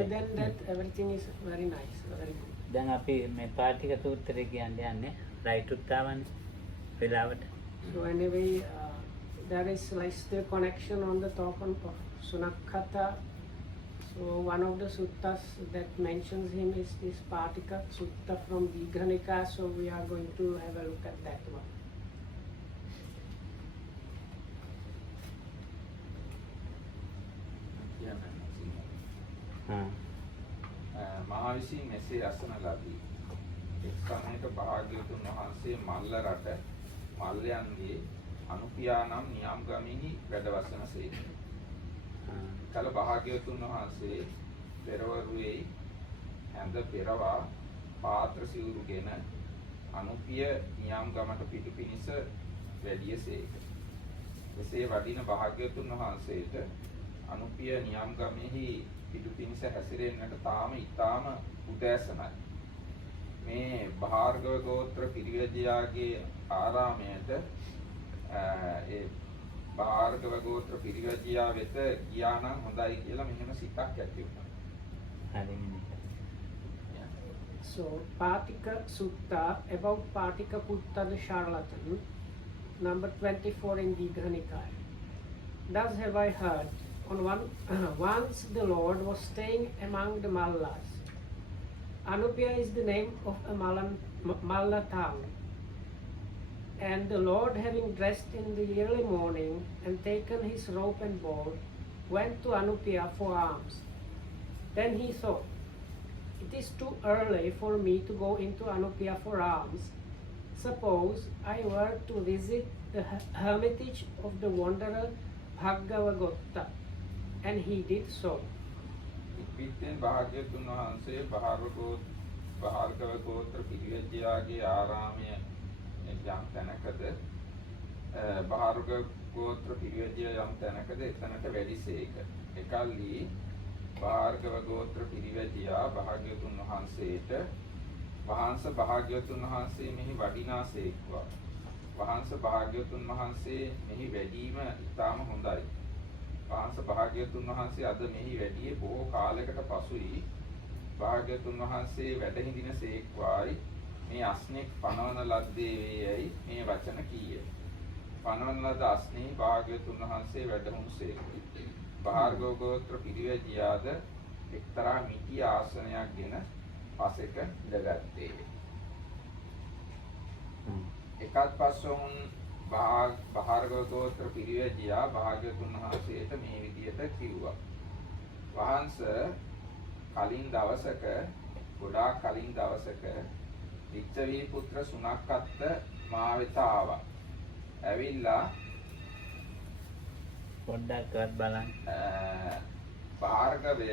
Other than that, everything is very nice, very good. දැන් අපි මේ පාටික සූත්‍රය කියන්නේ යන්නේ රයිට් උත්තාවන්නේ වෙලාවට. So anyway, there is like still connection on the top of Sunakkata. So one of the suttas that mentions him is this Patika Sutta from Dighanika. So we are going to have a look at that one. මහා විසින් මෙසේ අසන ලදී. එක් සමයක භාග්‍යවතුන් වහන්සේ මල්ල රට මල්ලයන්ගේ අනුපියානම් නියම් ගමිනි වැඩවසන සේක. කල භාග්‍යවතුන් වහන්සේ පෙරවරුවේ හැඳ පෙරවා පාත්‍ර සිවුරුගෙන අනුපිය නියම් ගමට පිටු පිනිස වැඩිය සේක. එසේ වඩින භාග්‍යවතුන් වහන්සේට අනුපිය නියම් ගමෙහි පිටු පිනිස හැසිරෙන්නට තාම ඊටාම උදෑසනයි. මේ භාර්ගව ගෝත්‍ර පිරිවැජයාගේ ආරාමයට ඒ භාර්ගව ගෝත්‍ර පිරිවැජයා වෙත ගියා නම් හොඳයි කියලා මෙහෙම සිතක් ඇති වුණා. So Patika Sutta about Patika Putta the charlatan, number 24 in Dighanika. Thus have I heard. Once the Lord was staying among the Mallas. Anupiya is the name of a Malla town. And the Lord, having dressed in the early morning and taken his rope and board, went to Anupiya for alms. Then he thought, it is too early for me to go into Anupiya for alms. Suppose I were to visit the hermitage of the wanderer Bhaggavagotta. And he did so. ඉක්විත්තෙන් භාග්‍යවතුන් වහන්සේ භාර්ගව ගෝත්‍ර පිරිවැජයාගේ ආරාමය යම් තැනකද භාර්ගව ගෝත්‍ර පිරිවැජය යම් තැනකද එතනට වැඩිසේක. එකල්හි භාර්ගව ගෝත්‍ර පිරිවැජයා භාග්‍යවතුන් වහන්සේට වහන්ස භාග්‍යවතුන් වහන්සේ මෙහි වඩිනාසේක්වා. වහන්ස භාග්‍යවතුන් වහන්සේ මෙහි වැඩීම ඉතාම හොඳයි. වහන්ස භාග්‍යවතුන් වහන්සේ අද මෙහි වැඩියේ බොහෝ කාලයකට පසුයි. භාග්‍යවතුන් වහන්සේ වැඩ හිඳින සේක්වායි මේ අස්නෙක් පනවන ලද්දේ වේයයි මේ වචන කීය. පනවන ලද අස්නෙහි භාග්‍යවතුන් වහන්සේ වැඩහුණු සේක්වයි. භාර්ගව ගෝත්‍ර පිරිවැජයාද එක්තරා මිටි ආසනයක් ගෙන පසෙක ඉඳගත්තේ. එකත් පස්සොන් භාර්ගව ගෝත්‍ර පිරිවැජයා භාග්‍යවතුන් වහන්සේට මේ විදියට කිව්වා. වහන්ස කලින් දවසක ගොඩාක් කලින් දවසක විච්චවී පුත්‍ර සුනක්කත්ත මා වෙත ආවා. ඇවිල්ලා පොඩ්ඩක්වත් බලන්න. භාර්ගවය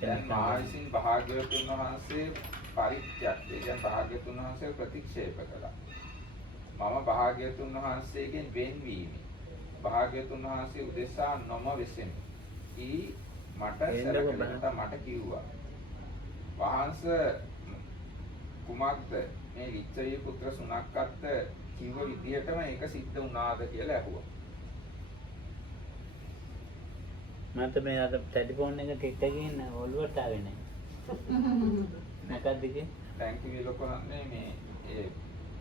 දැන් මා විසින් භාග්‍යවතුන් වහන්සේ පරිත්‍යාග කියන්නේ භාග්‍යවතුන් වහන්සේ ප්‍රතික්ෂේප කළා. මම භාග්‍යවතුන් වහන්සේගෙන් වෙන්වීමි. භාග්‍යවතුන් වහන්සේ උදෙසා නොම වෙසෙමි. ඊ මට සැලකෙන්නට මට කිව්වා. වහන්ස කුමක්ද මේ විච්චය පුත්‍ර සුනක්කත් කිව්ව විදියටම ඒක සිද්ධ වුණාද කියලා ඇහුවා. මට මේ අර ටෙලිෆෝන් එක ටික ගිහින් ඔළුවට ආවේ නැහැ. මොකක්ද කියේ? තැන්ක් යූ ලොකෝන්නේ මේ ඒ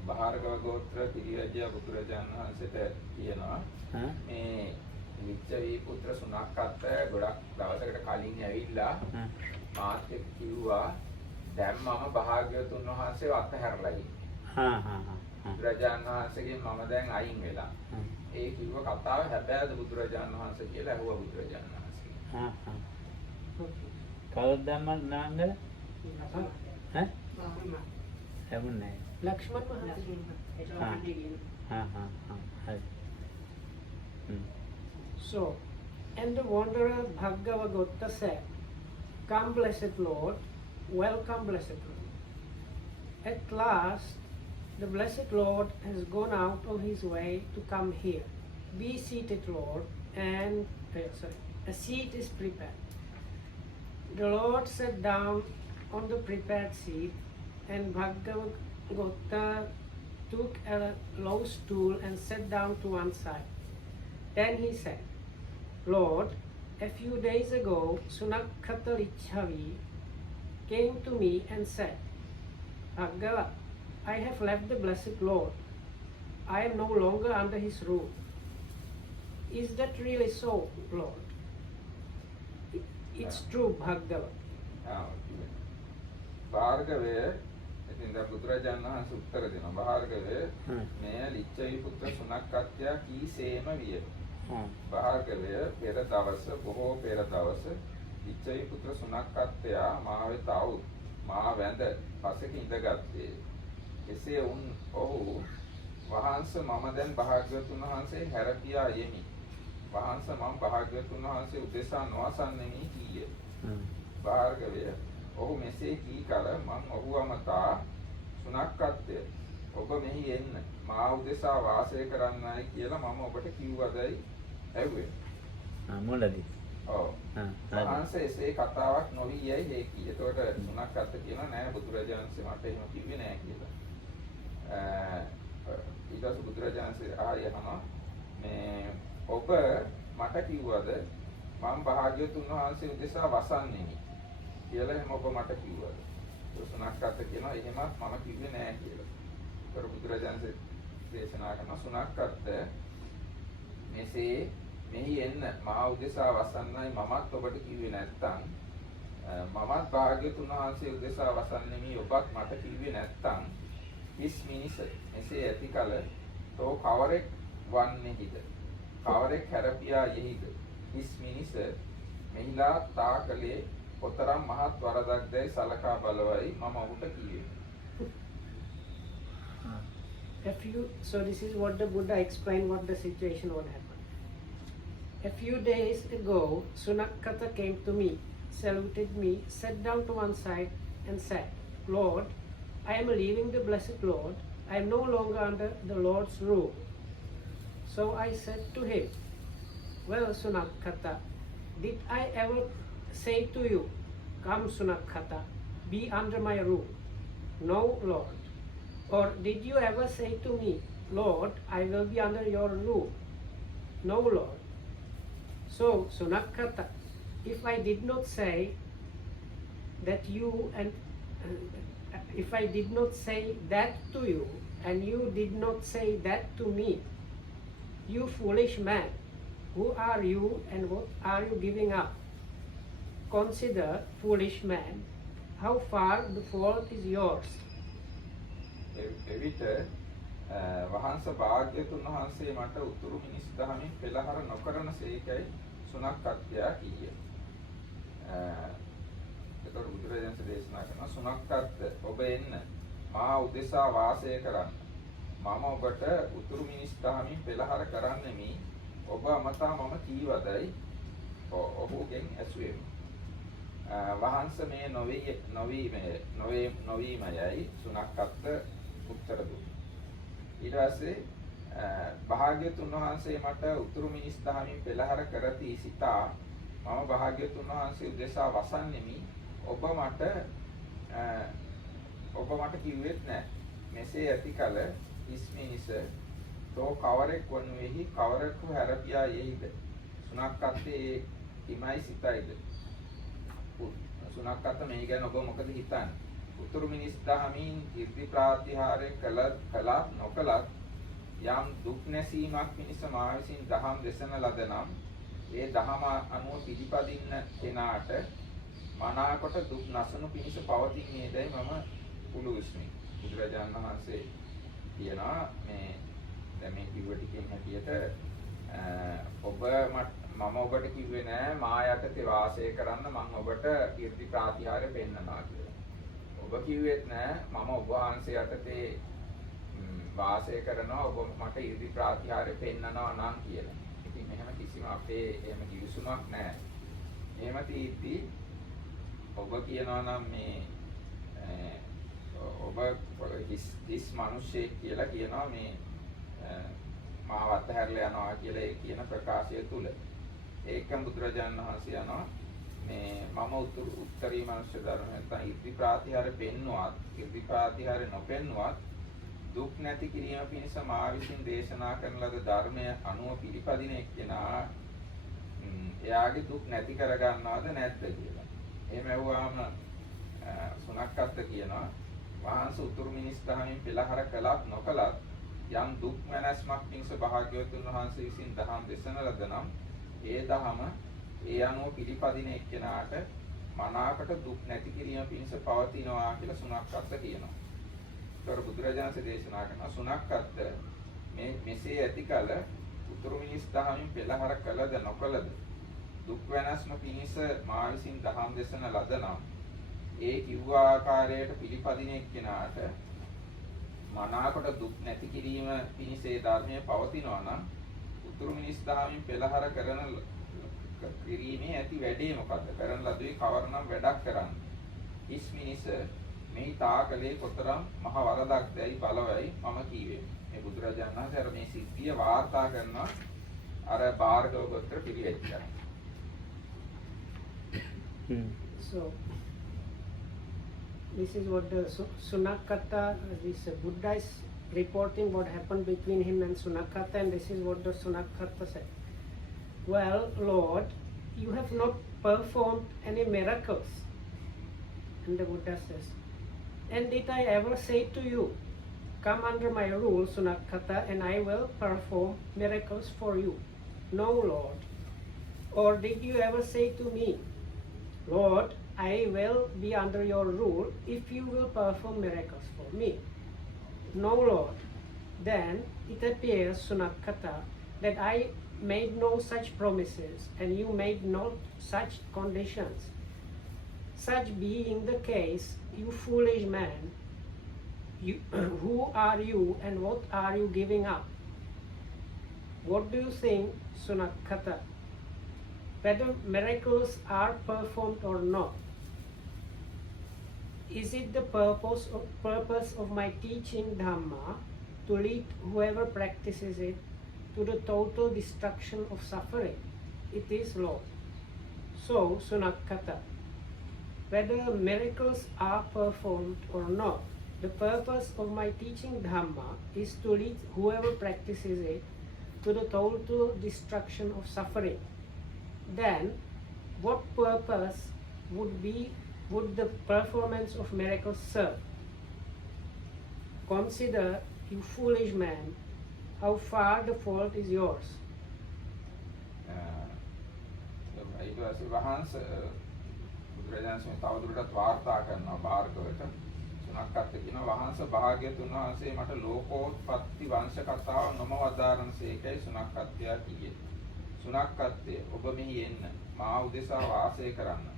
භාර්ගව ගෝත්‍ර පිරිවැජය බුදුරජාණන් වහන්සේට කියනවා මේ විච්චවී පුත්‍ර සුනක්කත් ගොඩක් දවසකට කලින් ඇවිල්ලා මාත් එක්ක කිව්වා දැන් මම භාග්‍යවතුන් වහන්සේව අත්හැරලා ඉන්නේ. බුදුරජාණන් වහන්සේගෙන් මම දැන් අයින් වෙලා. ඒ කිව්ව කතාව හැබැයිද බුදුරජාණන් වහන්සේ කියලා ඇහුවා බුදුරජාණන් වහන්සේ. කවුද ධම්ම නාංගල? ඈ? හැමුන්නේ. Lakshman So, and the wanderer Bhaggavagotta said, Come, blessed Lord, welcome, blessed Lord. At last, the blessed Lord has gone out on his way to come here. Be seated, Lord, and a seat is prepared. The Lord sat down on the prepared seat, and Bhaggavagotta took a low stool and sat down to one side. Then he said, Lord, A few days ago, Sunakkata Lichavi came to me and said, Bhargava, I have left the Blessed Lord. I am no longer under his rule. Is that really so, Lord? It's true, Bhargava. භාර්ගවය ඉතින් දැන් බුදුරජාණන් වහන්සේ උත්තර දෙනවා භාර්ගවය මෙය ලිච්ඡවි පුත්‍ර සුනක්කත්යා කීසේම විය. භාර්ගවය පෙර දවස බොහෝ පෙර දවස ලිච්ඡවි පුත්‍ර සුනක්කත්යා මා වෙත આવුත් මා වැඳ පසක ඉඳගත්තේ. එසේ වුන් ඔහු වහන්සේ මම දැන් භාග්‍යවතුන් වහන්සේ හැරපියා යෙමි. වහන්සේ මම භාග්‍යවතුන් වහන්සේ උදෙසා නොඅසන්නෙමි කීය. භාර්ගවය ඔහු මෙසේ කී කල මම ඔහු අමතා සුනක්කත්ය ඔබ මෙහි එන්න මා උදෙසා වාසය කරන්නයි කියලා මම ඔබට කිව්වදයි ඇහුවේ. මොළදී. ඔව්. වහන්සේ එසේ කතාවක් නොවි යයි හේකි. එතකොට සුනක්කත් කියනවා නෑ බුදුරජාණන්සේ මට එහෙම කිව්වේ නෑ කියලා. ඊට පස්සේ බුදුරජාණන්සේ ආයෙහම මේ ඔබ මට කිව්වද මම භාග්‍යවතුන් වහන්සේ උදෙසා වසන්නෙමි කියලා එහෙම ඔබ මට කිව්වද? සුනක්කත් කියනවා එහෙමත් මම කිව්වේ නෑ කියලා. ඒතර බුදුරජාණන්සේ දේශනා කරන සුනක්කත් මෙසේ මෙහි එන්න මා උදෙසා වසන්නයි මමත් ඔබට කිව්වේ නැත්තම් මමත් භාග්‍යවතුන් වහන්සේ උදෙසා වසන්නෙමි ඔබත් මට කිව්වේ නැත්තම් හිස් මිනිස මෙසේ ඇති කල තෝ කවරෙක් වන්නේහිද? කවරෙක් හැරපියා යෙහිද? හිස් මිනිස මෙහිලා තාකලේ කොතරම් මහත් වරදක් දැයි සලකා බලවයි මම ඔහුට කිව්වේ. So this is what the Buddha explained what the situation would happen. A few days ago, Sunakkata came to me, saluted me, sat down to one side and said, Lord, I am leaving the Blessed Lord. I am no longer under the Lord's rule. So I said to him, well, Sunakkata, did I ever say to you, come Sunakkata, be under my rule? No, Lord. Or did you ever say to me, Lord, I will be under your rule? No, Lord. So, Sunakkata, if I did not say that you and if I did not say that to you and you did not say that to me, you foolish man, who are you and what are you giving up? Consider, foolish man, how far the fault is yours. එවිට වහන්සේ භාග්‍යවතුන් වහන්සේ මට උතුරු මිනිස් දහමින් පෙළහර නොකරන සේකයි සුනක්කත්යා කීය. ඒතර බුදුරජාණන් දේශනා කරන සුනක්කත් ඔබ එන්න මා උදෙසා වාසය කරන්න. මම ඔබට උතුරු මිනිස් දහමින් පෙළහර කරන්නෙමි. ඔබ අමතා මම කීවදයි ඔහුගෙන් ඇසුවෙමි. වහන්සේ මේ නොවීමයයි සුනක්කත් උත්තර දුන්නා. ඊට පස්සේ භාග්‍යවතුන් වහන්සේ මට උතුරු මිනිස් දහමින් පෙළහර කරති සිතා මම භාග්‍යවතුන් වහන්සේ උදෙසා වසන්නෙමි. ඔබ මට කිව්වෙත් නැහැ. මෙසේ ඇති කල හිස් මිනිස තෝ කවරෙක් වනුවේහි කවරෙකු හැරපියා යෙහිද? සුනක්කත්තේ හිමයි සිතයිද? සුනක්කත මේ ගැන ඔබ මොකද හිතන්නේ? උතුරු මිනිස් දහමින් ඉර්ධි ප්‍රාතිහාරය කළත් නොකළත් යම් දුක් නැසීමක් පිණිස මා විසින් දහම් දේශන ලද නම් ඒ දහම අනුව පිළිපදින්න කෙනාට මනාකොට දුක් නැසනු පිණිස පවතින්නේදයි මම පුළුවිස්මි. බුදුරජාණන් වහන්සේ කියනවා මේ දැන් මේ කිව්ව ටිකෙන් හැටියට මම ඔබට කිව්වේ නෑ මා යටතේ වාසය කරන්න මම ඔබට කීර්ති ප්‍රාතිහාර්ය පෙන්නනවා කියලා. ඔබ කිව්වෙත් නෑ මම ඔබ වහන්සේ යටතේ වාසය කරනවා ඔබ මට කීර්ති ප්‍රාතිහාර්ය පෙන්නනවා නම් කියලා. ඉතින් මෙහෙම කිසිම අපේ එහෙම කිවිසුමක් නෑ. එහෙම තීත්‍ති ඔබ කියනවා නම් මේ ඔබ හිස් මිනිස්සෙක් කියලා කියනවා මේ මාව අතහැරලා යනවා කියලා ඒ කියන ප්‍රකාශය තුල ඒකම බුදුරජාණන් වහන්සේ යනවා මේ මම උත්තරී මනුෂ්‍ය ධර්ම නැත්නම් ඉර්ධි ප්‍රාතිහාර්ය පෙන්නුවත් ඉර්ධි ප්‍රාතිහාර්ය නොපෙන්නුවත් දුක් නැති කිරීම පිණිස මා විසින් දේශනා කරන ලද ධර්මය අනුව පිළිපදින එක්කෙනා එයාගේ දුක් නැති කරගන්නවද නැද්ද කියලා. එහෙම ඇහුවාම සුනක්කත්ත කියනවා වහන්සේ උතුරු මිනිස් දහමින් පෙළහර කළත් නොකළත් යම් දුක් මනස්මක් පිංස භාග්‍යවතුන් වහන්සේ විසින් දහම් දේශන ලද නම් ඒ දහම ඒ අනුව පිළිපදින එක්කෙනාට මනාකට දුක් නැති කිරීම පිණිස පවතිනවා කියලා සුනක්කත්ත කියනවා. ඒතර බුදුරජාණන්සේ දේශනා කරන සුනක්කත්ත මේ මෙසේ ඇති කල උතුරු මිනිස් දහමින් පෙළහර කළද නොකළද දුක් වෙනස්ම පිණිස මා විසින් දහම් දේශන ලද නම් ඒ කිව්ව ආකාරයට පිළිපදින එක්කෙනාට මනාකොට දුක් නැති කිරීම පිණිස ඒ ධර්මයේ පවතිනවා නම් උතුරු මිනිස් දහමින් පෙළහර කරන කිරීමේ ඇති වැඩේ මොකද්ද? කරන ලදුවේ කවරනම් වැඩක් කරන්නේ. හිස් මිනිස මේ තාකලේ කොතරම් මහ වරදක්දයි බලවයි මම කීවේ. මේ බුදුරජාණන් වහන්සේ අර මේ සිද්ධිය වාර්තා කරනවා අර භාර්ගව ගෝත්‍ර පිළිවෙච්චා. So this is what the Sunakata, this Buddha is reporting what happened between him and Sunakata, and this is what the Sunakata said. Well, Lord, you have not performed any miracles. And the Buddha says, and did I ever say to you, come under my rule, Sunakata, and I will perform miracles for you? No, Lord. Or did you ever say to me, Lord, I will be under your rule if you will perform miracles for me? No, Lord. Then it appears, Sunakata, that I made no such promises, and you made no such conditions. Such being the case, you foolish man, who are you and what are you giving up? What do you think, Sunakata? Whether miracles are performed or not? Is it the purpose of my teaching Dhamma to lead whoever practices it to the total destruction of suffering? It is, Lord. So, Sunakata, whether miracles are performed or not, the purpose of my teaching Dhamma is to lead whoever practices it to the total destruction of suffering. Then, what purpose would the performance of miracles serve? Consider, you foolish man, how far the fault is yours. ඊට පස්සේ වහන්සේ බුදුරජාණන් තවදුරටත් වාර්තා කරනවා භාර්ගවට. සුනක්කත් කියන වහන්සේ භාග්‍යතුන් වහන්සේ මට ලෝකෝත්පත්ති වංශ කතාව නොම වදාරනසේකයි සුනක්කත්යා කියේ. සුනක්කත්ය ඔබ මෙහි එන්න මා උදෙසා වාසය කරන්න.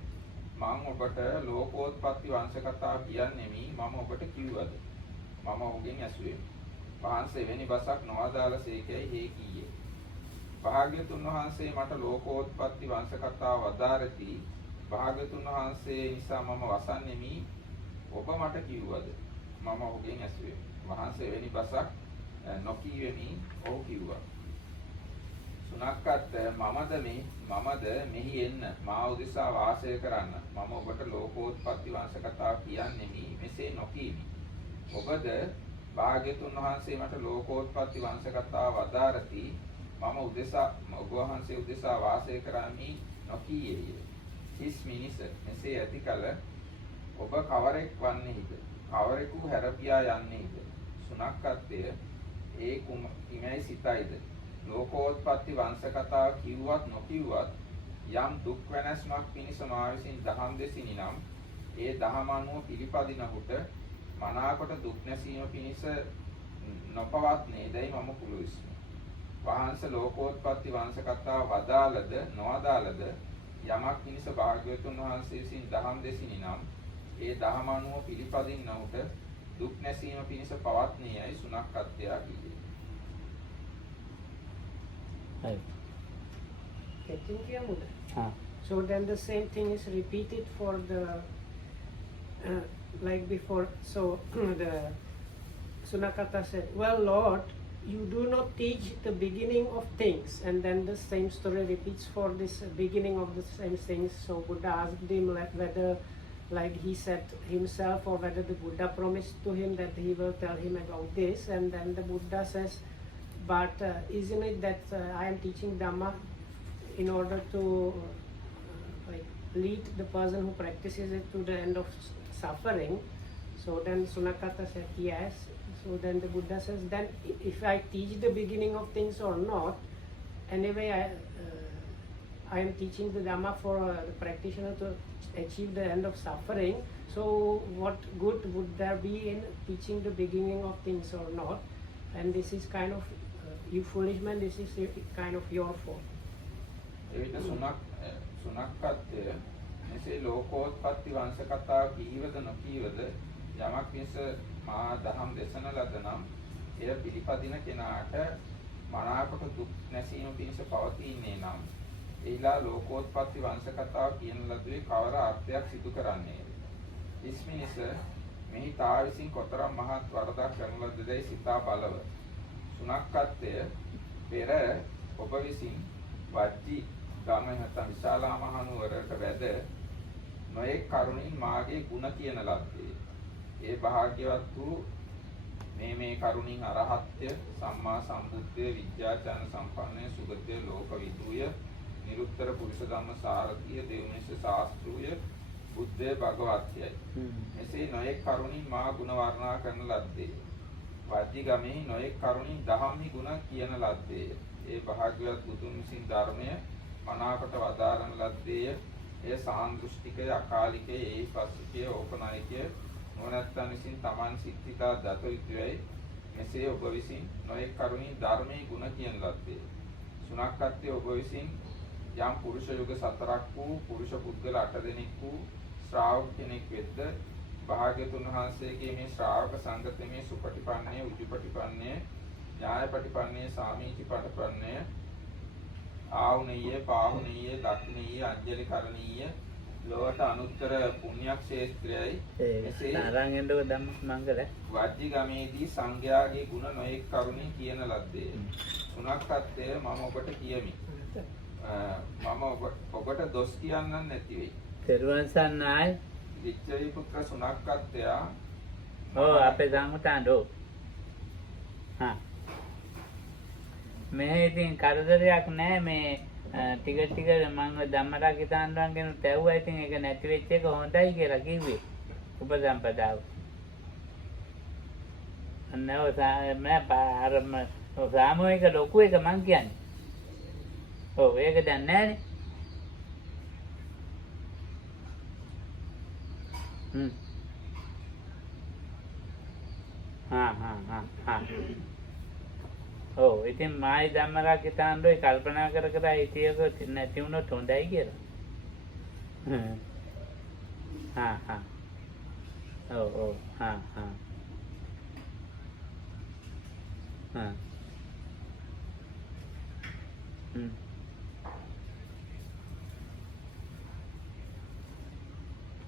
මම ඔබට ලෝකෝත්පත්ති වංශ කතාව කියන්නෙමි මම ඔබට කිව්වද? මම ඔහුගෙන් ඇසුවෙමි. වහන්සේ වෙනි බසක් නොවදාළසේකයි හේ කීයේ. භාග්‍යතුන් වහන්සේ මට ලෝකෝත්පත්ති වංශ කතාව වදාරති. භාග්‍යතුන් වහන්සේ නිසා මම වසන්නෙමි. ඔබ මට කිව්වද? මම ඔහුගෙන් ඇසුවෙමි. වහන්සේ වෙනි බසක් නොකීවෙමි. ඔහු කිව්වා. සුනක්කත් මමද මෙහි එන්න මා උදෙසා වාසය කරන්න. මම ඔබට ලෝකෝත්පත්ති වංශ කතාව කියන්නෙමි මෙසේ නොකීමි. ඔබද භාග්‍යතුන් වහන්සේ මට ලෝකෝත්පත්ති වංශ කතාව වදාරති. මම උදෙසා ඔබ වහන්සේ උදෙසා වාසය කරමි නොකීයේය. හිස් මිනිස මෙසේ ඇති කල ඔබ කවරෙක් වන්නේහිද? කවරෙකු හැරපියා යන්නේහිද? සුනක්කත්ය ඒ කිමයි සිතයිද? ලෝකෝත්පත්ති වංශ කතාව කිව්වත් නොකිව්වත් යම් දුක් වෙනස්මක් පිණිස මා විසින් දහම් දෙසිනි නම් ඒ දහම අනුව පිළිපදිනහුට මනාකොට දුක් නැසීම පිණිස නොපවත්නේදයි මම පුළුවිස්මි. වහන්සේ ලෝකෝත්පත්ති වංශ කතාව වදාළද නොවදාළද යමක් පිණිස භාග්‍යවතුන් වහන්සේ විසින් දහම් දෙසිනි නම් ඒ දහම අනුව පිළිපදින්නහුට දුක් නැසීම පිණිස පවත්නේයයි සුනක්කත්යා කියේ. So then the same thing is repeated for the like before. So the Sunakata said, well, Lord, you do not teach the beginning of things. And then the same story repeats for this beginning of the same things. So Buddha asked him whether, like he said himself, or whether the Buddha promised to him that he will tell him about this. And then the Buddha says, but isn't it that I am teaching Dhamma in order to like lead the person who practices it to the end of suffering. So then Sunakata said yes. So then the Buddha says, then if I teach the beginning of things or not, anyway I am teaching the Dhamma for the practitioner to achieve the end of suffering. So what good would there be in teaching the beginning of things or not? And this is kind of, you foolish man, this is kind of your fault. එවිට සුනක්කත්වය මෙසේ ලෝකෝත්පත්ති වංශ කතා කීවද නොකීවද යමක් මිස මා දහම් දේශන ලද නම් එය පිළිපදින කෙනාට මනාකොට දුක් නැසීම පිණිස පවතින්නේ නම් එහිලා ලෝකෝත්පත්ති වංශ කතාව කියන ලදුවේ කවර අර්ථයක් සිදු කරන්නේද? ඉස්මිනිස මෙහි තා විසින් කොතරම් මහත් වරදක් කරන ලද්දයි සිතා බලව. සුනක්කත්වය පෙර ඔබ විසින් වජ්ජි ගම නැත්නම් විශාලා මහනුවරට වැද නොයෙක් කරුණින් මාගේ ගුණ කියන ලද්දේ. ඒ භාග්‍යවත් වූ මේ කරුණින් අරහත්ත්‍ය සම්මා සම්බුද්ධය විද්‍යාචාන සම්පන්නය සුගතිය ලෝකවිදූය නිරුත්තර පුරුෂ ධම්ම සාරථිය දේවමනස ශාස්ත්‍රූය බුද්ධය භගවත්යයි. මෙසේ නොයෙක් කරුණින් මා ගුණ වර්ණනා කරන ලද්දේ. වජ්ජි ගමෙහි නොයෙක් කරුණින් දහම්හි ගුණ කියන ලද්දේ. ඒ භාග්‍යවත් බුදුන් විසින් ධර්මය මනාකොට වදාරන ලද්දේය. එය සාන්දෘෂ්ටිකය අකාලිකය ඒහිපස්සිකය ඕපනායකය නොනැත්තන් විසින් තමන් සිත්තිතා දත යුතුයයි. මෙසේ ඔබ විසින් නොයෙක් කරුණින් ධර්මයේ ගුණ කියන ලද්දේ. සුනක්කත්වය ඔබ විසින් යම් පුරුෂ යුග 4ක් වූ පුරුෂ පුද්ගල 8 දෙනෙක් වූ ශ්‍රාවක කෙනෙක් වෙද්ද භාග්‍යතුන් වහන්සේගේ මේ ශ්‍රාවක සංගතමේ සුපටිපන්නේ උජුපටිපන්නේ ඥායපටිපන්නේ සාමීචිපටිපන්නේ ආවුනීය පාවුනීය දක්නීය අංජලි කරණීය ලෝකට අනුත්තර පුණ්‍යක් ක්ෂේත්‍රයයි. එසේ ආරංගෙන්දක ධම්ම මංගල වජ්ජි ගමේදී සංඝයාගේ ගුණ නොඑක් කරුණින් කියන ලද්දේ. සුනක්කත්වය මම ඔබට කියමි. මම ඔබට දොස් කියන්නන් නැති වෙයි. තෙරුවන් සරණයි. විච්ඡවි පුත්‍ර සුනක්කත්වය අපේ සම්මුතන්ඩෝ. මේ ඉතින් කරදරයක් නෑ මේ ටික ටික මම ධම්මරාගිතාන්දන් ගැන තැව්වා. ඉතින් ඒක නැති වෙච්ච එක හොඳයි කියලා කිව්වේ උපසම්පදාව. අන්නව සාමූහික ලොකු එක මං කියන්නේ. ඔව් ඒක දැන් නෑනේ. ඔව් ඉතින් මායි ධම්මරාගිතාන්දෝයි කල්පනා කර කර හිටියක නැති වුණොත් හොඳයි කියලා. ඔව්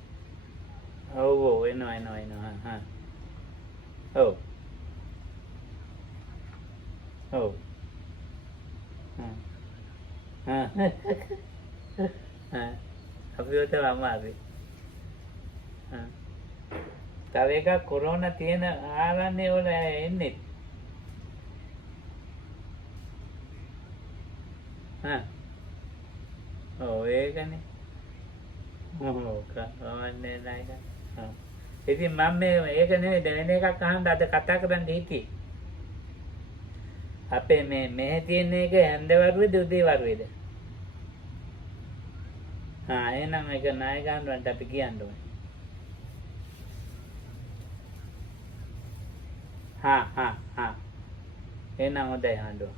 එනවා. ඔව් අපිට අමාරුයි. තව එකක් කොරෝනා තියෙන ආරණ්‍ය වල එන්නේ. ඔව් ඒකනේ. කවන්නේ නැහැ. ඉතින් මම මේක නෙවෙයි වෙන එකක් අහන්න අද කතා කරන්න හිටියේ. අපේ මෙහෙ තියෙන එක හැන්දවරුවේද උදේවරුවේද? එහෙනම් ඒක නායකයන්ට අපි කියන්න ඕනේ. එහෙනම් හොඳයි හඬුව.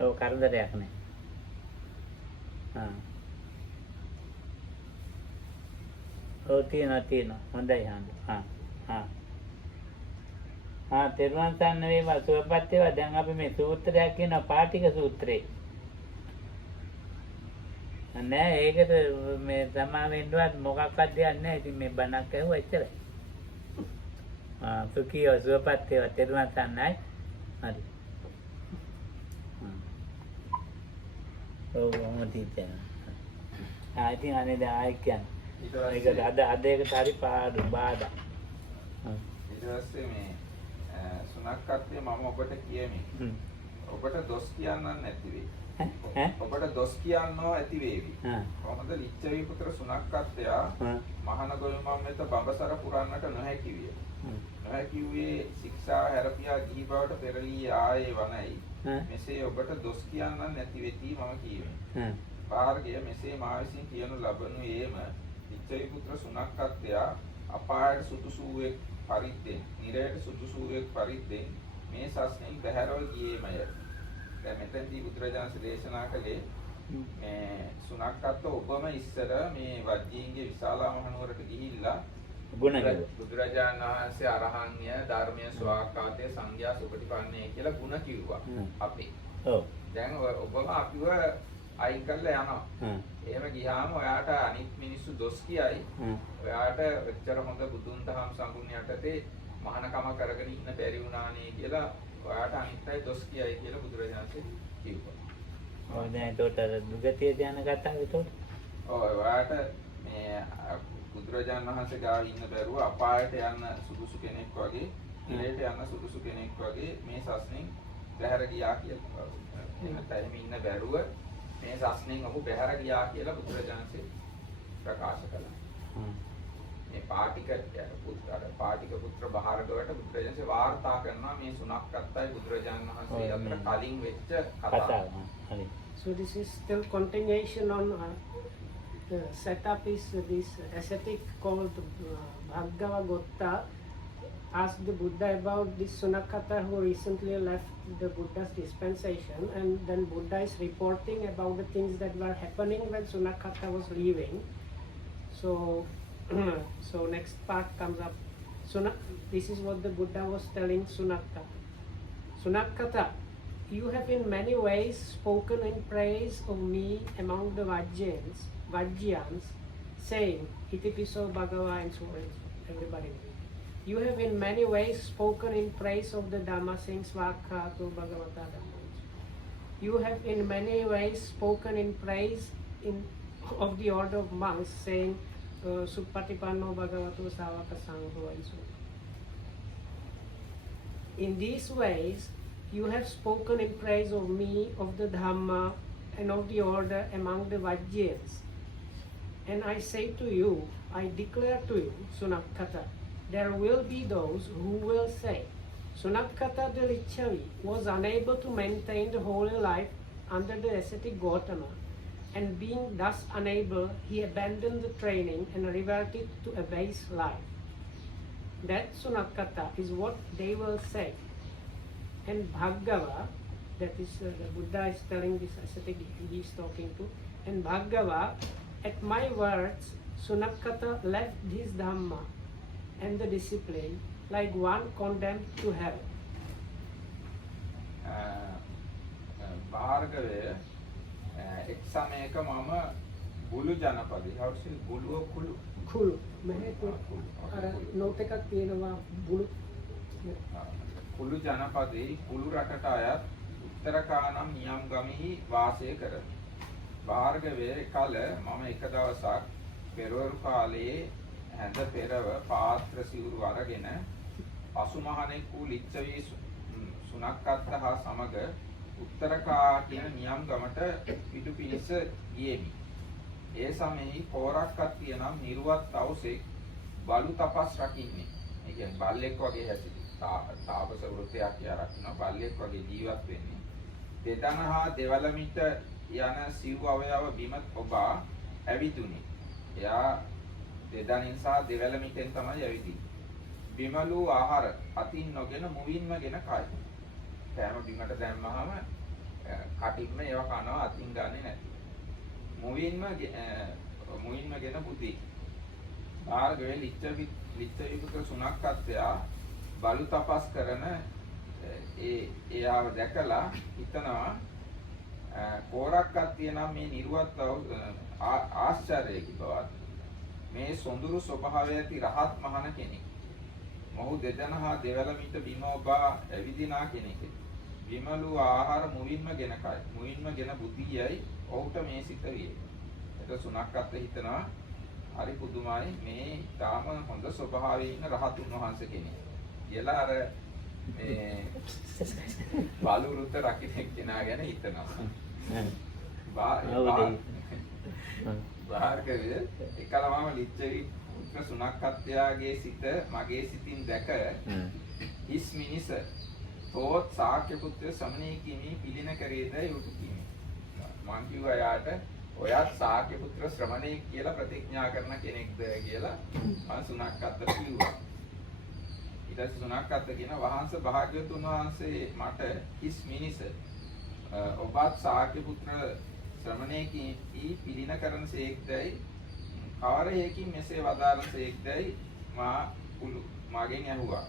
ඔව් කරදරයක් නෑ. ඔව් තියෙනවා හොඳයි හඬුව. තෙරුවන් සරණ වේවා සුවපත් වේවා. දැන් අපි මේ සූත්‍රයක් කියනවා පාටික සූත්‍රේ. නෑ ඒකට මේ සමා වෙන්නවත් මොකක්වත් දෙයක් නෑ. ඉතින් මේ බණක් ඇහුවා එච්චරයි. සුඛීව සුවපත් වේවා තෙරුවන් සරණයි. හරි. ඔව් මොකද ඉතින් අනේ දැන් ආයෙ කියන්නේ. ඒක අද ඒකට හරි පාඩු බාධා. ඊට පස්සේ මේ සුනක්කත්වයේ මම ඔබට කියමි. ඔබට දොස් කියන්න නැති වෙයි. ඔබට දොස් කියන්නෝ ඇති වේවි. කොහොමද ලිච්ඡවි පුත්‍ර සුනක්කත්වයා මහාන ගොවිමන් වෙත බඹසර පුරන්නට නොහැකි විය. නොහැකි වූයේ ශික්ෂා හැරපියා ගිහි බවට පෙරළී ආයේ වනයි. මෙසේ ඔබට දොස් කියන්න නැති වෙති මම කියමි. භාර්ගය මෙසේ මා විසින් කියනු ලබනුයේම ලිච්ඡවි පුත්‍ර සුනක්කත්වයා අපායට සුදුසු වූ පරිද්දෙන්, නිරයට සුදුසු වූ පරිද්දෙන් මේ සස්නෙන් බැහැරව ගියේමය. දැන් මෙතනදී බුදුරජාණන් දේශනා කළේ මේ සුනක්කත්ව ඔබම ඉස්සර මේ වජ්ජීන්ගේ විශාලා මහනුවරට ගිහිල්ලා බුදුරජාණන් වහන්සේ අරහන්‍ය ධර්මයේ ස්වාක්ඛාතයේ සංඝයා සුපටිපන්නේ කියලා ගුණ කිව්වා අපි. ඔව්. දැන් ඔබම අපිව අයින් කරලා යනවා. එහෙම ගියාම ඔයාට අනිත් මිනිස්සු දොස් කියයි. ඔයාට එච්චර හොඳ බුදුන් දහම් සංගුණ යටතේ මහානකම කරගෙන ඉන්න බැරි වුණානේ කියලා ඔයාට අනිත් අය දොස් කියයි කියලා බුදුරජාණන් කිව්වා. ඔය දැන් ඒකට දුගතිය ධ්‍යාන කතාව ඒකට. ඔව් ඔයාට මේ බුදුරජාණන් වහන්සේ ගාව ඉන්න බැරුව අපායට යන්න සුදුසු කෙනෙක් වගේ, නිරයට යන්න සුදුසු කෙනෙක් වගේ මේ සස්නෙන් බැහැර ගියා කියලා. එහෙම ඉන්න බැරුව මේ සස්නෙන් ඔහු බැහැර ගියා කියලා බුදුරජාණන්සේ ප්‍රකාශ කළා. මේ පාටික පුත්‍ර බහාරගවට බුදුරජාණන්සේ වාර්තා කරනවා මේ සුනක්කත්වයි බුදුරජාණන් වහන්සේ අතර කලින් වෙච්ච කතාව. So this is still continuation on the setup is this ascetic called Bhaggava Gotta asked the Buddha about this Sunakata who recently left the Buddha's dispensation, and then Buddha is reporting about the things that were happening when Sunakata was leaving. So so next part comes up. This is what the Buddha was telling Sunakata. Sunakata, you have in many ways spoken in praise of me among the Vajjayans, saying, Itipiso Bhagava and so on, everybody. You have in many ways spoken in praise of the Dhamma, saying Svakhato Bhagavata Dhamma. You have in many ways spoken in praise of the order of monks, saying Suppatipanno Bhagavato Savaka Sangho and so on. In these ways, you have spoken in praise of me, of the Dhamma, and of the order among the Vajjayans. And I say to you, I declare to you, Sunakata, there will be those who will say, Sunakata the Lichavi was unable to maintain the holy life under the ascetic Gautama, and being thus unable, he abandoned the training and reverted to a base life. That Sunakata is what they will say. And Bhaggava, that is the Buddha is telling this ascetic he is talking to, and Bhaggava, at my words, Sunakata left his Dhamma and the discipline like one condemned to hell. භාර්ගවය එක් සමයක මම බුළු ජනපදේ හවුසේ බුළුව කුළු මෙහෙ අර note එකක් තියෙනවා බුළු කුළු ජනපදේ කුළු රටට අයත් උත්තරකානම් නියම් ගමෙහි වාසය කරමි. භාර්ගවය කල මම එක දවසක් පෙරවරු කාලයේ හැඳ පෙරව පාත්‍ර සිවුරු අරගෙන අසුමහනෙක් වූ ලිච්ඡවි සුනක්කත්ත හා සමග උත්තරකා කියන නියම් ගමට පිටු පිණිස ගියෙමි. ඒ සමයේ කෝරක්කත්තිය නම් නිර්වත් තවුසෙක් බලු තපස් රකින්නේ. ඒ කියන්නේ බල්ලෙක් වගේ හැසිරෙන්නේ. තාපස වෘත්තයක් කියලා රකින්න බල්ලෙක් වගේ ජීවත් වෙන්නේ. දෙදන හා දෙවලමිට යන සිව් අවයව බිම ඔබා ඇවිදුනි. එයා දෙදනින් සහ දෙවලමිටෙන් තමයි ඇවිදින්නේ. බිමලු ආහාර අතින් නොගෙන මුවින්ම ගෙන කයි. කෑම බිමට දැම්මහම කටින්ම ඒවා කනවා අතින් ගන්නේ නැති. මුවින්ම ගෙන බුද්ධි. භාර්ගවේ ලිච්ඡවි පුත්‍ර සුනක්කත්වයා බලු තපස් කරන එයාව දැකලා හිතනවා කෝරක්කත්තිය නම් මේ නිර්වත් ආශ්චර්යකි බවත් මේ සොඳුරු ස්වභාවය ඇති රහත් මහණ කෙනෙක්. මොහු දෙදන හා දෙවල මිට බිම ඔබා ඇවිදිනා කෙනෙක්. විමලු ආහාර මුවින්ම ගෙන කයි. මුවින්ම ගෙන බුද්ධියයි ඔහුට මේ සිත විය. ඒක සුනක්කත් හිතනවා හරි පුදුමයි මේ තාම හොඳ ස්වභාවයේ ඉන්න රහතුන් වහන්සේ කෙනෙක්. කියලා අර මේ බලු වෘත්ත රකින්න කෙනා ගැන හිතනවා. භාර්ගවය එකලම ලිච්ඡවි පුත්‍ර සුනක්කත්යාගේ සිත මගේ සිතින් දැක හිස් මිනිස තෝත් සාක්‍ය පුත්‍ර සමනී කිමි පිළින කරේදයි උතු කිමි. මං කිව්වා යාට ඔයත් සාක්‍ය පුත්‍ර ශ්‍රමණේ කියලා ප්‍රතිඥා කරන කෙනෙක්ද කියලා මං සුනක්කත්ට කිව්වා. ඊට පස්සේ සුනක්කත්ත කියන වහන්ස භාග්‍යවතුන් වහන්සේ මට හිස් මිනිස ඔබත් සාක්‍ය පුත්‍ර ශ්‍රමණේකී පිළින කරන සේක්දයි කවර හේකින් මෙසේ වදාරන සේක්දයි මාගෙන් ඇහුවා.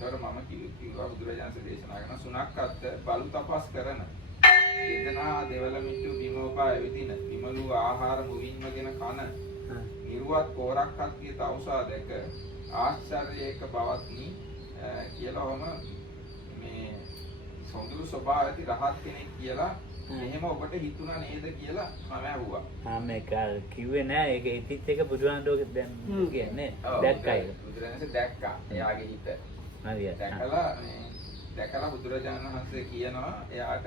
ඒතර මම කිව්වා බුදුරජාණන් දේශනා කරන සුනක්කත්ත බලු තපස් කරන වේදනා දෙවල මිට්ටු බිමෝපා එවිදින විමලු ආහාර මුවින්මගෙන කන නිර්වත් කෝරක්කත්ගේ තවුසා දැක ආශ්චර්යයක බවත්නි කියලාම මේ සොඳුරු ස්වභාව ඇති රහත් කෙනෙක් කියලා එහෙම ඔබට හිතුණා නේද කියලා මම අහුවා. මේක කිව්වේ නෑ ඒක හිතිත් එක බුදුහාමුදුරුවෝ දැන් කියන්නේ දැක්කයි. බුදුරජාණන්සේ දැක්කා. එයාගේ හිත. හරියට. දැකලා බුදුරජාණන් වහන්සේ කියනවා එයාට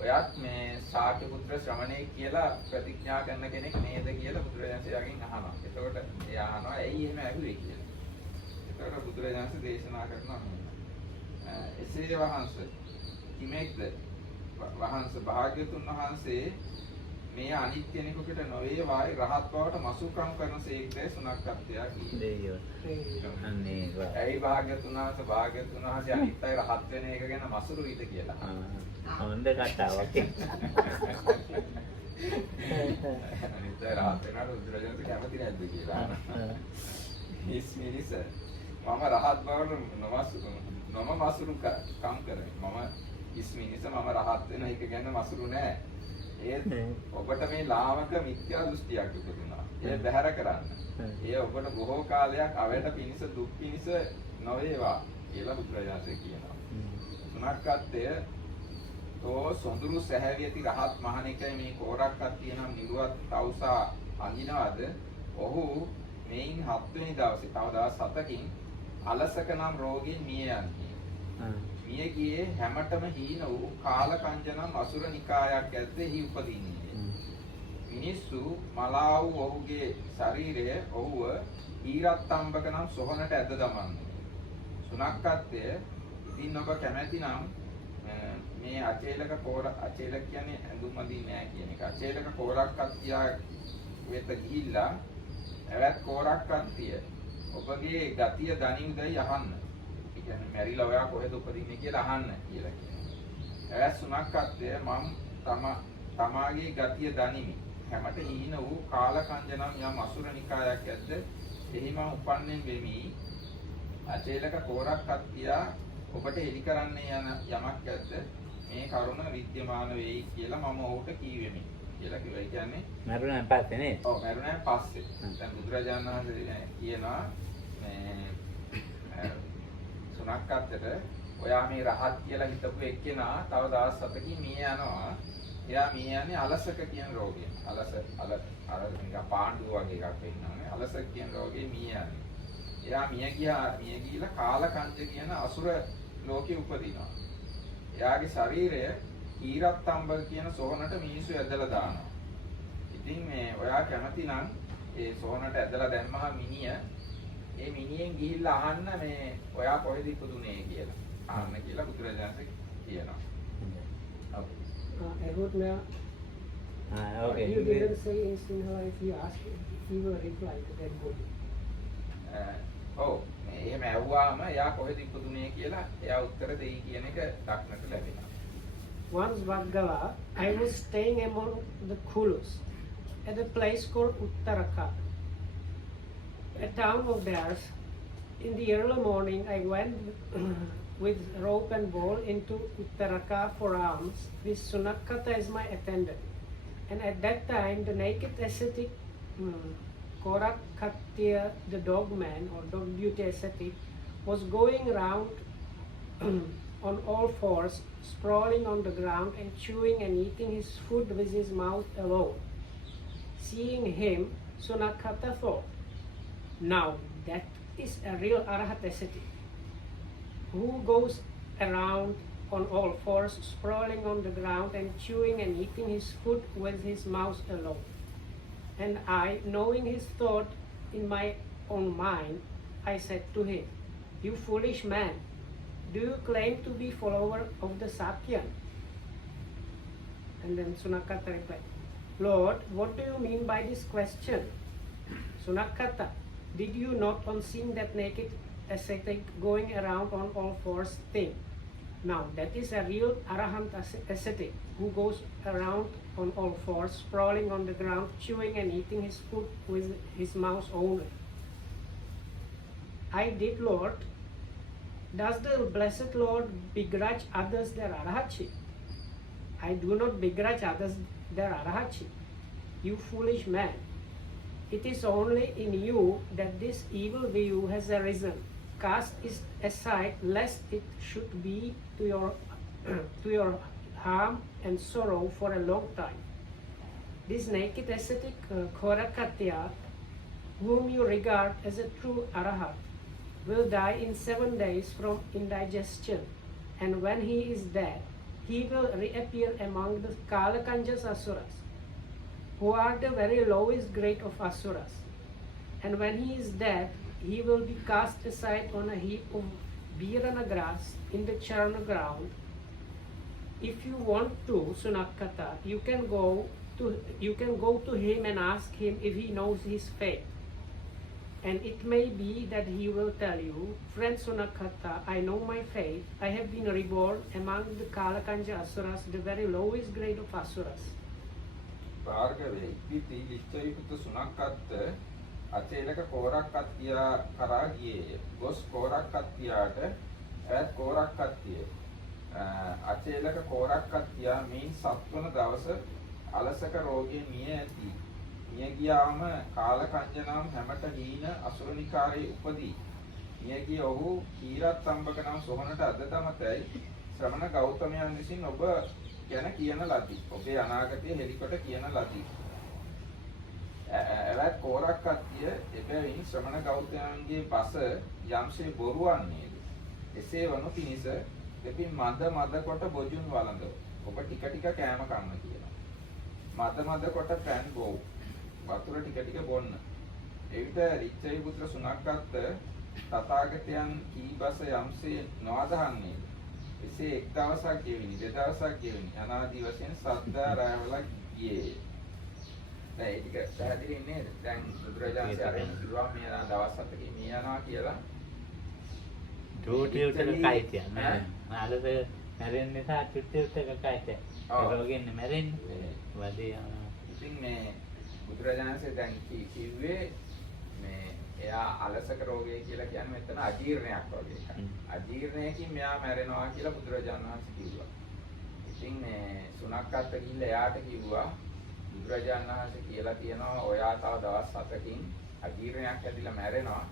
ඔයත් මේ ශාක්‍ය පුත්‍ර ශ්‍රමණේ කියලා ප්‍රතිඥා කරන කෙනෙක් නේද කියලා බුදුරජාණන්සේ යාගෙන් අහනවා. එතකොට එයා අහනවා ඇයි එහෙම ඇහුවේ කියලා. එතකොට බුදුරජාණන්සේ දේශනා කරනවා එසේ වහන්සේ කිමෙක්ද වහන්ස භාග්‍යතුන් වහන්සේ මේ අනිත්‍ය නිකුකට නොවේ වායි රහත් බවට මසුකම් කරන සේක්දේ සුනක්කත්වයා කියන්නේ. අනේ වා. ඇයි භාග්‍යතුන් වහන්සේ අනිත්‍යයි රහත් වෙන එක ගැන මසුරු විද කියලා. හොඳ කතාවක්. අනිත්‍යයි රහත් වෙනාට බුදුරජාණන් කැමති නැද්ද කියලා. හිස් මිනිස මම රහත් බවට නොම මසුරු කම් කරමි. මම හිස් මිනිස මම රහත් වෙන එක ගැන මසුරු නෑ. ඒත් ඔබට මේ ලාමක මිත්‍යා දෘෂ්ටියක් උපදිනවා. ඒ බැහැර කරන්න. ඒ ඔබට බොහෝ කාලයක් අවයට පිනිස දුක් පිනිස නොවේවා කියලා බුදුරජාණන් කියනවා. සුනක්කත්ය තෝ සොඳුරු සැහැවි ඇති රහත් මහණෙක්යි මේ කෝරක්කත් කියනම් නිරුවත් තවුසා අඳිනවද? ඔහු මේන් 7 වෙනි දවසේ තව දවස් 7කින් අලසක නම් රෝගීන් මිය යන්නේ. මිය ගියේ හැමතෙම හීන වූ කාලකංජනම් අසුර නිකායක් ඇද්දෙහි උපදින්නේ. මිනිස්සු මලා වූ ඔහුගේ ශරීරය ඔහුව ඊරත්තම්බක නම් සොහනට ඇද දමන්නේ. සුනක්කත්ය ඉතින් ඔබ කැමැති නම් මේ අචේලක කියන්නේ ඇඳුම් අඳින්නේ නැහැ කියන එක. අචේලක කෝරක්කත්තිය වෙත ගිහිල්ලා එවත් කෝරක්කත්තිය ඔබගේ ගතිය දනිවුදයි අහන්න. ඒ කියන්නේ මැරිලා ඔයා කොහෙද උපදින්නේ කියලා අහන්න කියලා කියනවා. එවත් සුනක්කත්ය මම තමාගේ ගතිය දනිමි. හැමත හීන වූ කාලකංජනම් යම් අසුර නිකායක් ඇද්ද එහි මම උපන්නෙන් වෙමි. අචේලක කෝරක්කත්තිය ඔබට එලි කරන්නේ යන යමක් ඇද්ද මේ කරුණ විද්‍යමාන වෙයි කියලා මම ඔහුට කීවෙමි කියලා කිව්වා. ඒ කියන්නේ මරුණාන් පස්සේ නේ? ඔව් මරුණාන් පස්සේ. දැන් බුදුරජාණන් වහන්සේ කියනවා මේ සුනක්කත්තට ඔයා මේ රහත් කියලා හිතපු එක්කෙනා තව දවස් 7කින් මිය යනවා. එයා මිය යන්නේ අලසක කියන රෝගයෙන්. අර නිකන් පාණ්ඩුව වගේ එකක් වෙන්නනේ. අලසක කියන රෝගේ මිය යන්නේ. එයා මිය ගිහිලා කාලකංජ කියන අසුර ලෝකෙ උපදිනවා. එයාගේ ශරීරය ඊරත්තම්බ කියන සොහනට මිනිස්සු ඇදලා දානවා. ඉතින් මේ ඔයා කැමති නම් ඒ සොහනට ඇදලා දැම්මහම ඒ මිනිහෙන් ගිහිල්ලා අහන්න මේ ඔයා කොහෙද ඉපදුනේ කියලා. අහන්න කියලා බුදුරජාණන් කියනවා. okay. You didn't say in Sinhala if you asked he will reply to that body. ඔව් එහෙම ඇහුවාම එයා කොහෙද ඉපදුනේ කියලා එයා උත්තර දෙයි කියන එක දක්නට ලැබෙනවා. Once Vadgala, I was staying among the Kulus at a place called Uttaraka, a town of theirs. In the early morning, I went with rope and ball into Uttaraka for alms, with Sunakkata as my attendant. And at that time, the naked ascetic Korakkatya, the dog man or dog duty ascetic, was going round on all fours, sprawling on the ground and chewing and eating his food with his mouth alone. Seeing him, Sunakkata thought, now that is a real Arahat ascetic. who goes around on all fours, sprawling on the ground and chewing and eating his food with his mouth alone. And I, knowing his thought in my own mind, I said to him, "You foolish man, do you claim to be follower of the Sakyan?" And then Sunakata replied, "Lord, what do you mean by this question?" Sunakata, "Did you not on seeing that naked ascetic going around on all fours think, now that is a real Arahant ascetic who goes around on all fours, sprawling on the ground, chewing and eating his food with his mouth only." I did, Lord. Does the blessed Lord begrudge others their arahatship? I do not begrudge others their arahatship. You foolish man, it is only in you that this evil view has arisen. Cast it aside, lest it should be to your harm and sorrow for a long time. This naked ascetic Korakatya, whom you regard as a true arahat, will die in 7 days from indigestion, and when he is dead, he will reappear among the Kalakanjas Asuras, who are the very lowest grade of Asuras. And when he is dead, he will be cast aside on a heap of Birana grass in the Charna ground. If you want to, Sunakata, you can go to him and ask him if he knows his fate. And it may be that he will tell you, "Friend Sunakata, I know my fate. I have been reborn among the Kalakanja Asuras, the very lowest grade of Asuras." භාර්ගවේ ඉක්විති විච්චවිපුත්තු සුනක්කත් අචේලක කෝරක්කත්තියා කරා ගියේය. ගොස් කෝරක්කත්තියාට ඈත් කෝරක්කත්තිය අචේලක කෝරක්කත්තියා මින් 7 වන දවස අලසක රෝගයෙන් මිය ඇති. මිය ගියාම කාලකංජනම් හැමත හීන අසුරනිකාරයේ උපදී. මිය ගිය ඔහු කීරත්තම්බක නම් සොහනට අද තමතයි ශ්‍රමණ ගෞතමයන් විසින් ඔබ ගැන කියන ලදී. ඔබේ අනාගතය හෙලිකොට කියන ලදී. එවත් කෝරක්කත්තිය එබැවින් ශ්‍රමණ ගෞතමයන්ගේ බස යම්සේ බොරුවන්නේද. එසේ වනු පිණිස දෙපින් මද කොට බොජුන් වළඳව. ඔබ ටික ටික කෑම කන්න කියලා. මද කොට පෑන් බොව්. වතුර ටික ටික බොන්න. එවිට රිච්ඡයි පුත්‍ර සුනක්කත් තථාගතයන් කී බස යම්සේ නොඅදහන්නේද. එසේ එක් දවසක් ගෙවිනි, දෙදවසක් ගෙවිනි, අනාදි වශයෙන් සද්දා රැවල ගියේ. දැන් ඒක පැහැදිලි නේද? දැන් බුදුරජාණන් ආරෙන් කිව්වා මේ දවස් 7කින් මේ යනවා කියලා. චුටි උතක කයිතිය නෑ. නාලද මැරෙන්න නිසා චුටි උතක කයිතිය. රෝගෙන් මැරෙන්නේ. වදී යනවා. ඉතින් මේ බුදුරජාණන්සේ දැන් කිව්වේ මේ එයා අලසක රෝගය කියලා කියන්නේ මෙතන අජීර්ණයක් වගේ එකක්. අජීර්ණයකින් මෙයා මැරෙනවා කියලා බුදුරජාණන් වහන්සේ කිව්වා. ඉතින් මේ සුනක්කත් ගිහිල්ලා එයාට කිව්වා බුදුරජාණන් වහන්සේ කියලා තියෙනවා ඔයා තව දවස් 7කින් අජීර්ණයක් ඇතිලා මැරෙනවා.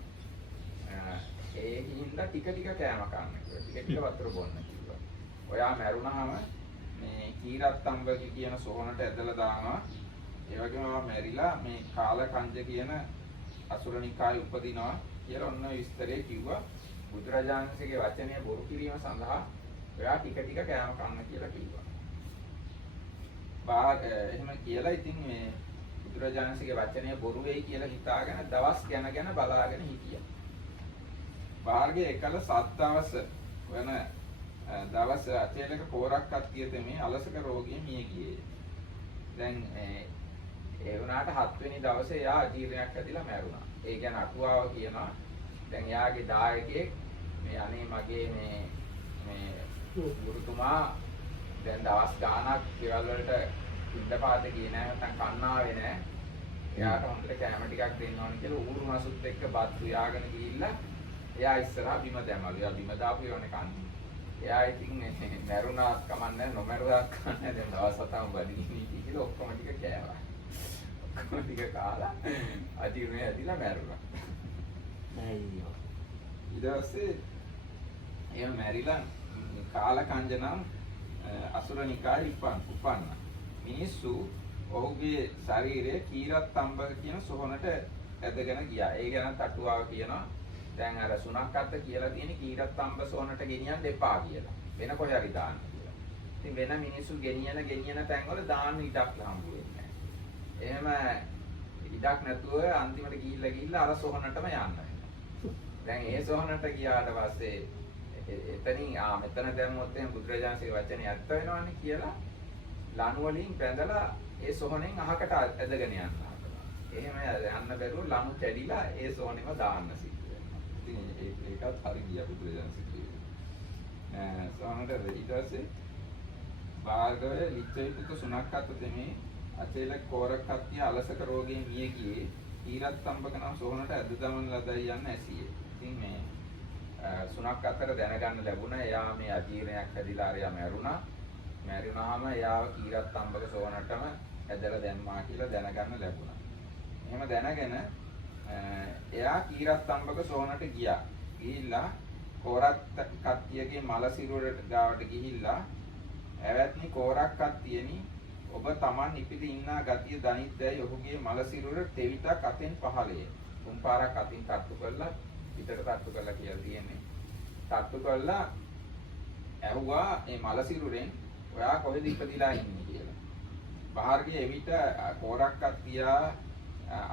ඒ හින්දා ටික ටික කෑම කන්න කිව්වා. ටික ටික වතුර බොන්න කිව්වා. ඔයා මැරුණාම මේ කීරත්තම්බක කියන සොහනට ඇදලා දානවා. ඒ වගේම මැරිලා මේ කාලකංජ කියන අසුරනිකායේ උපදිනවා කියලා ඔන්න විස්තරේ කිව්වා. බුදුරජාණන්සේගේ වචනය බොරු කිරීම සඳහා ඔයා ටික ටික කෑම කන්න කියලා කිව්වා. එහෙම කියලා ඉතින් මේ බුදුරජාණන්සේගේ වචනය බොරු වෙයි කියලා හිතාගෙන දවස් ගැන බලාගෙන හිටියා. භාර්ගය එකල සත් දවස වෙන දවස් අචේලක කෝරක්කත්තිය තෙමේ අලසක රෝගිය මිය ගියේ. දැන් ඒ වුණාට 7 වෙනි දවසේ එයා අජීර්ණයක් ඇතිලා මැරුණා. ඒ කියන්නේ අටුවාව කියනවා. දැන් එයාගේ දායකයෙක් මේ අනේ මගේ මේ ගුරුතුමා දැන් දවස් ගාණක් ගෙවල් වලට ඉඳපාත ගියේ නැහැ නැත්නම් කන්නාවේ නැහැ. එයාට හොඳට කැම ටිකක් දෙන්න ඕන කියලා ඌරු මාසුත් එක්ක බත් උයාගෙන ගිහිල්ලා එයා ඉස්සරහා බිම දැමලු. එයා බිම දාපු යෝනේ කන්නේ. එයා ඉතින් මැරුණාත් කමන්නේ නොමැරුණාත් කමන්නේ දැන් දවස් 7ම බදින්නේ කියලා ඔක්කොම ටික කෑවා. ඔක්කොම ටික කාලා අජීර්ණය ඇතිලා මැරුණා. අයියෝ. ඊට පස්සේ එයා මැරිලා කාලකංජනම් අසුරනිකායේ උපන්නා. මිනිස්සු ඔහුගේ ශරීරයේ කීරත්තම්බක කියන සොහනට ඇදගෙන ගියා. ඒ ගැන තටුවාව කියනවා. දැන් අර සුණක් අත්ත කියලා තියෙන කීරත් අම්බ සොහනට ගෙනියන්න එපා කියලා. වෙන කොහේ හරි දාන්න කියලා. ඉතින් වෙන මිනිස්සු ගෙනියන තැන්වල දාන්න ඉඩක් හම්බ වෙන්නේ නැහැ. එහෙම ඉඩක් නැතුව අන්තිමට ගිහිල්ලා අර සොහනටම යන්න වෙනවා. දැන් ඒ සොහනට ගියාට පස්සේ එතනින් මෙතන දැම්මොත් එහෙනම් බුදුරජාණන්සේ වචනේ ඇත්ත වෙනවනේ කියලා ලණු වලින් බැඳලා ඒ සොහනෙන් අහකට ඇදගෙන යනවා. එහෙම යන්න බැරුව ලණු කැඩිලා ඒ සොහනෙම දාන්න සිද්ධ වෙනවා. ඉතින් ඒකත් හරි ගියා බුදුරජාණන්සේ කිව්වේ. සොහනට ඊට පස්සේ භාර්ගවය ලිච්ඡවි පුතු සුණක් අත දෙමේ අචේල කෝරකත්තිය අලසක රෝගයෙන් මිය ගියේ ඊරත් තම්බක නම් සොහනට ඇද දමන ලදයි යන්න ඇසියේ. ඉතින් මේ සුණක් අතර දැනගන්න ලැබුණා එයා මේ අජීර්ණයක් හැදිලා අරයා මැරුණා. මැරුණාම එයාව කීරත් තම්බක සොහනටම ඇදලා දැම්මා කියලා දැනගන්න ලැබුණා. එහෙම දැනගෙන එයා කීරත් තම්බක සොහනට ගියා. ගිහිල්ලා කෝරක් කත්තියගේ මල සිරුරට ගාවට ගිහිල්ලා ඇවැත්නි කෝරක් කත්තියනි ඔබ Taman ඉපිද ඉන්නා ගතිය දනිද්දැයි ඔහුගේ මල සිරුර තෙවිතක් අතෙන් පහළේ. තුන් පාරක් අතින් තට්ටු කරලා පිටට තට්ටු කරලා කියලා තියෙන්නේ. තට්ටු කරලා ඇහුවා මේ මල සිරුරෙන් ඔයා කොහෙද ඉපදිලා ඉන්නේ කියලා. බාහිරගේ එවිට කෝරක් කත්තියා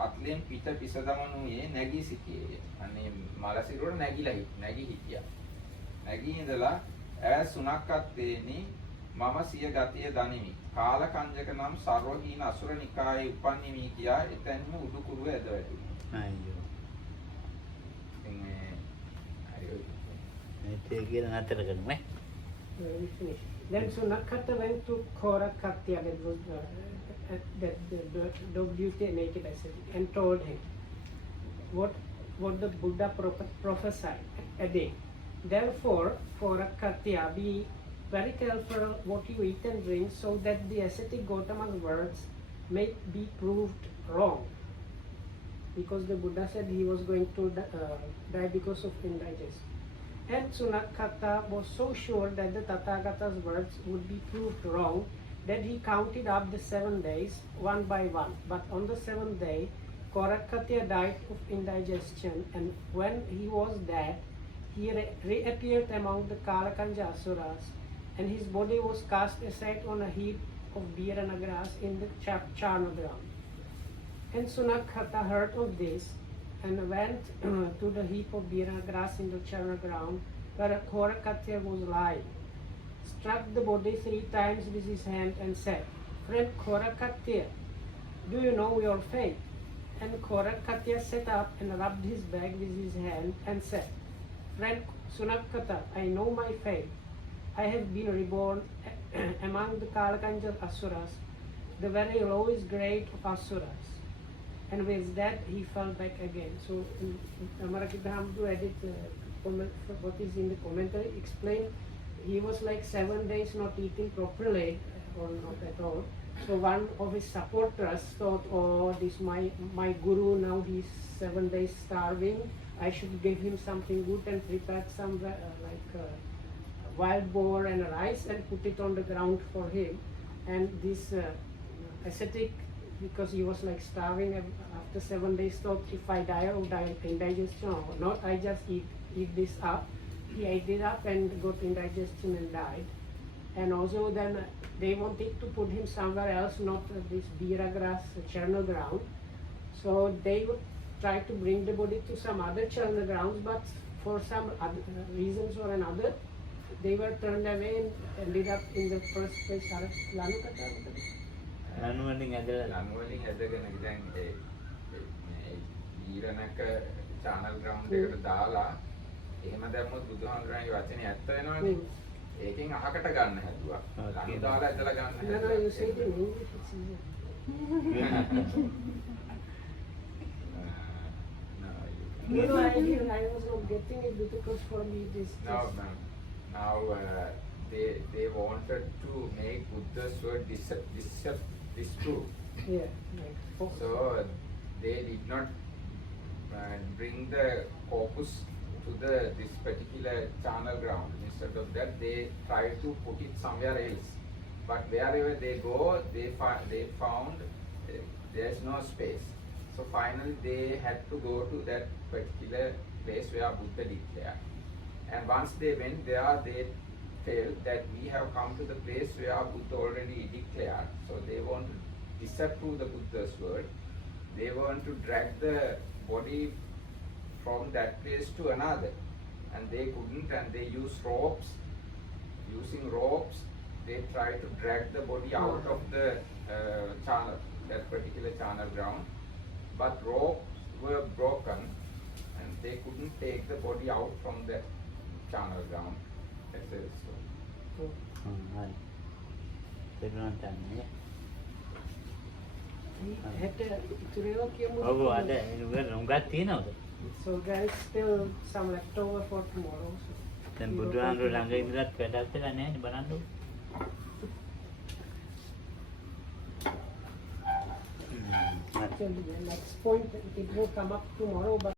අත්ලෙන් පිට පිස දමනුයේ නැගී සිටියේ. අනේ මල සිරුර නැගී හිටියා. නැගී ඉඳලා ඈ සුණක් අත්තේනි මම සිය ගතිය දනිමි. කාලකංජක නම් සර්වහීන අසුර නිකායේ උපන්නිමි කියා එතැන්ම උඩුකුරුව ඇද වැටුණා. අයියෝ. ඉතින් හරි. මේ කියලා නතර කරමු ඈ. We finish. Then Sunakata went to Korakatya, that was the dog duty naked ascetic, and told him what the Buddha prophesied a day. Therefore, Korakatya, be very careful what you eat and drink, so that the ascetic Gautama's words may be proved wrong. Because the Buddha said he was going to die because of indigestion. And Sunakata was so sure that the Tathagata's words would be proved wrong that he counted up the 7 days one by one. But on the 7th day, Korakatya died of indigestion, and when he was dead, he reappeared among the Kalakanja asuras, and his body was cast aside on a heap of birana grass in the charna ground. And Sunakata heard of this and went to the heap of birana grass in the charna ground where Korakatya was lying, struck the body 3 times with his hand and said, "Friend Korakatya, do you know your fate?" And Korakatya sat up and rubbed his back with his hand and said, "Friend Sunakata, I know my fate. I have been reborn among the Kalakanja Asuras, the very lowest grade of Asuras." And with that, he fell back again. So, Amarakita Hamdu edit what is in the commentary, explain he was like 7 days not eating properly or not at all. So one of his supporters thought, "Oh, this my guru, now he's 7 days starving. I should give him something good," and prepared some wild boar and rice and put it on the ground for him. And this ascetic, because he was like starving after 7 days, thought, "If I die of indigestion or not, I just eat this up." He ate it up and got indigestion and died. And also then they wanted to put him somewhere else, not this Bira grass, charnel ground. So they would try to bring the body to some other charnel grounds, but for some other reasons or another, they were turned away and ended up in the first place. ලණු වලින් ඇදලා ඇදගෙන දැන් ඒ ඊරණක channel ground එකට දාලා එහෙම දැම්මොත් බුදුහාමුදුරන්ගේ වචනේ ඇත්ත වෙනවනේ. ඒකෙන් අහකට ගන්න හැදුවා. ලණු දාලා ඇදලා ගන්න No, no, you say it in English, it's easier. No, I was not getting it because for me this. No, ma'am. Now they wanted to make Buddha's word disprove. Yeah, right. So they did not bring the corpus to this particular channel ground. Instead of that, they tried to put it somewhere else. But wherever they go, they found there is no space. So finally, they had to go to that particular place where Buddha declared. And once they went there, they felt that we have come to the place where Buddha already declared. So they want to disapprove the Buddha's word. They want to drag the body from that place to another. And they couldn't, and they used ropes. Using ropes, they tried to drag the body out of the channel, that particular channel ground. But ropes were broken, and they couldn't take the body out from the channel ground. That's it. So, හරි. තේරුණාද නැහැ? හෙට ඉතුරු ඒවා කියමු. ඔව් අද උඟක් තියෙනවද? So guys, still some leftover for tomorrow. So දැන් we will බුදුහාමුදුරුවෝ ළඟ continue. ඉඳලා වැඩක් වෙලා නැහැ බලන්නකො. Actually, the next point, it will come up tomorrow, but